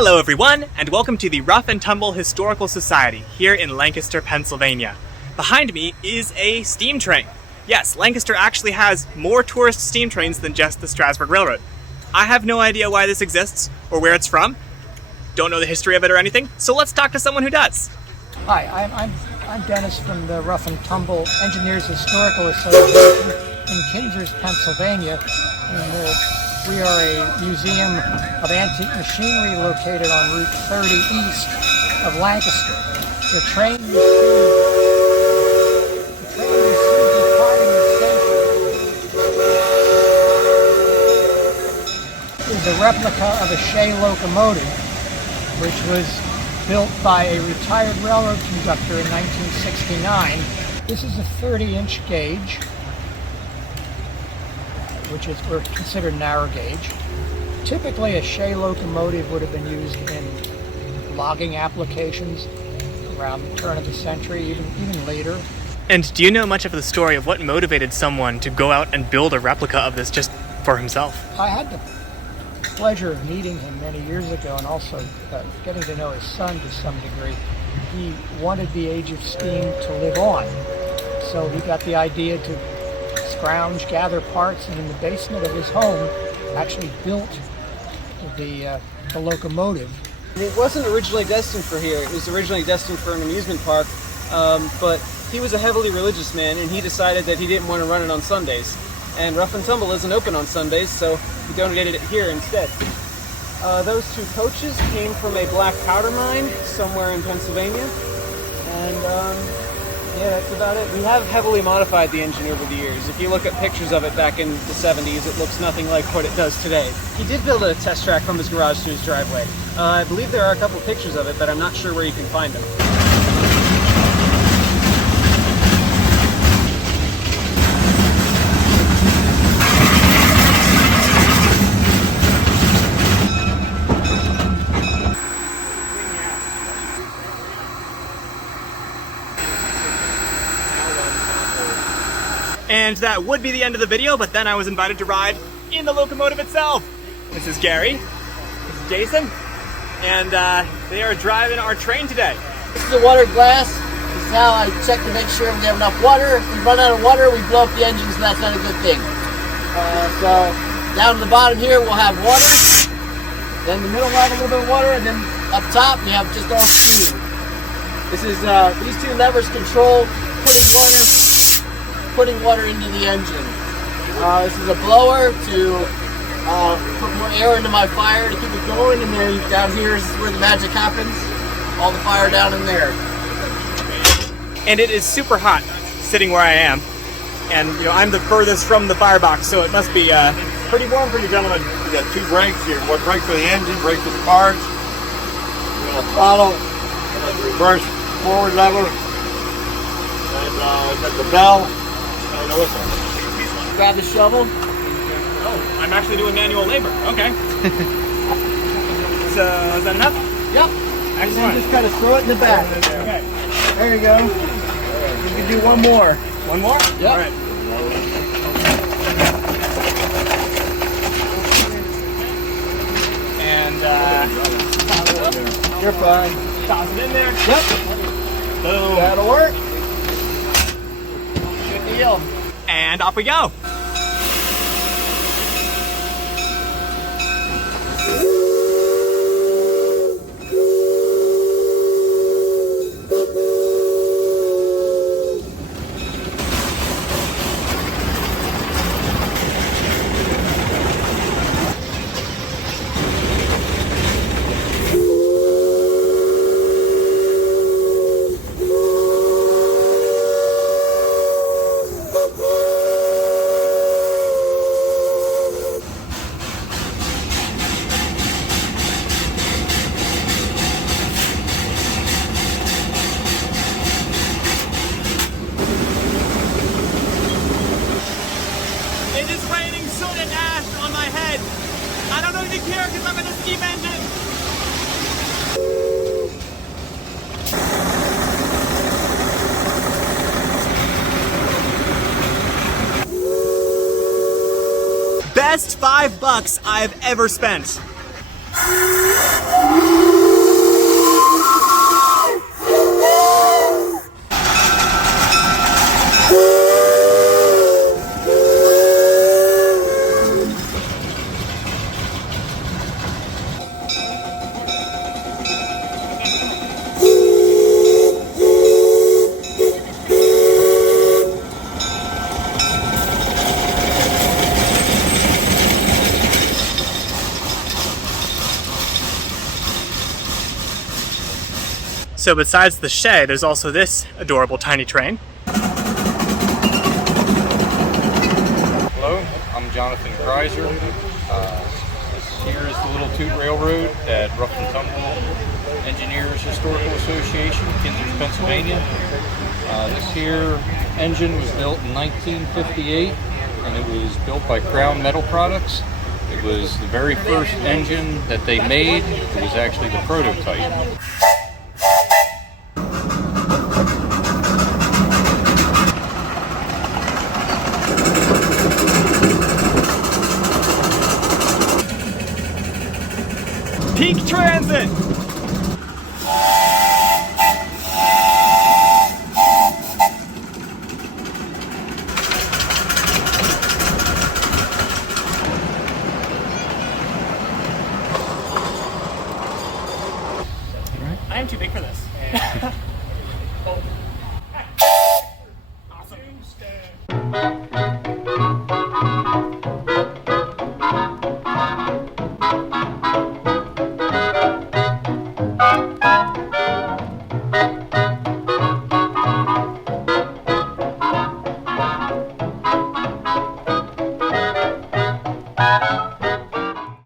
Hello everyone, and welcome to the Rough and Tumble Historical Society here in Lancaster, Pennsylvania. Behind me is a steam train. Yes, Lancaster actually has more tourist steam trains than just the Strasburg Railroad. I have no idea why this exists or where it's from. Don't know the history of it or anything, so let's talk to someone who does. Hi, I'm Dennis from the Rough and Tumble Engineers Historical Association in Kinzers, Pennsylvania. And we are a museum of antique machinery located on Route 30 east of Lancaster. The train you see departing the station is a replica of a Shay locomotive, which was built by a retired railroad conductor in 1969. This is a 30-inch gauge, which is considered narrow gauge. Typically, a Shay locomotive would have been used in logging applications around the turn of the century, even later. And do you know much of the story of what motivated someone to go out and build a replica of this just for himself? I had the pleasure of meeting him many years ago and also getting to know his son to some degree. He wanted the age of steam to live on, so he got the idea to scrounge, gather parts, and in the basement of his home actually built the locomotive. It wasn't originally destined for here. It was originally destined for an amusement park, but he was a heavily religious man and he decided that he didn't want to run it on Sundays. And Rough and Tumble isn't open on Sundays, so he donated it here instead. Those two coaches came from a black powder mine somewhere in Pennsylvania, and yeah, that's about it. We have heavily modified the engine over the years. If you look at pictures of it back in the 70s, it looks nothing like what it does today. He did build a test track from his garage to his driveway. I believe there are a couple pictures of it, but I'm not sure where you can find them. And that would be the end of the video, but then I was invited to ride in the locomotive itself. This is Gary, this is Jason, and they are driving our train today. This is a water glass. This is how I check to make sure we have enough water. If we run out of water, we blow up the engines, and that's not a good thing. So down to the bottom here, we'll have water. Then the middle will have a little bit of water, and then up top, we have just all steam. This is these two levers control putting water into the engine. This is a blower to put more air into my fire to keep it going, and then down here is where the magic happens. All the fire down in there. And it is super hot sitting where I am. And you know, I'm the furthest from the firebox, so it must be pretty warm for you gentlemen. You got two brakes here. One brake for the engine, brake for the cars. You're going to follow, reverse forward lever, and got the bell and the whistle. Grab the shovel. Oh, I'm actually doing manual labor. Okay. So, is that enough? Yep. Excellent. And then just kind of throw it in the back. Okay. There you go. You can do one more. One more? Yep. All right. And, You're fine. toss it in there. Yep. Boom. That'll work. Good deal. And off we go. It is raining soot and ash on my head. I don't even care because I'm in a steam engine. Best $5 I've ever spent. So besides the Shay, there's also this adorable tiny train. Hello, I'm Jonathan Kreiser. This here is the Little Toot Railroad at Rough and Tumble Engineers Historical Association, Kinzers, Pennsylvania. This here engine was built in 1958, and it was built by Crown Metal Products. It was the very first engine that they made. It was actually the prototype. Peak Transit! I am too big for this.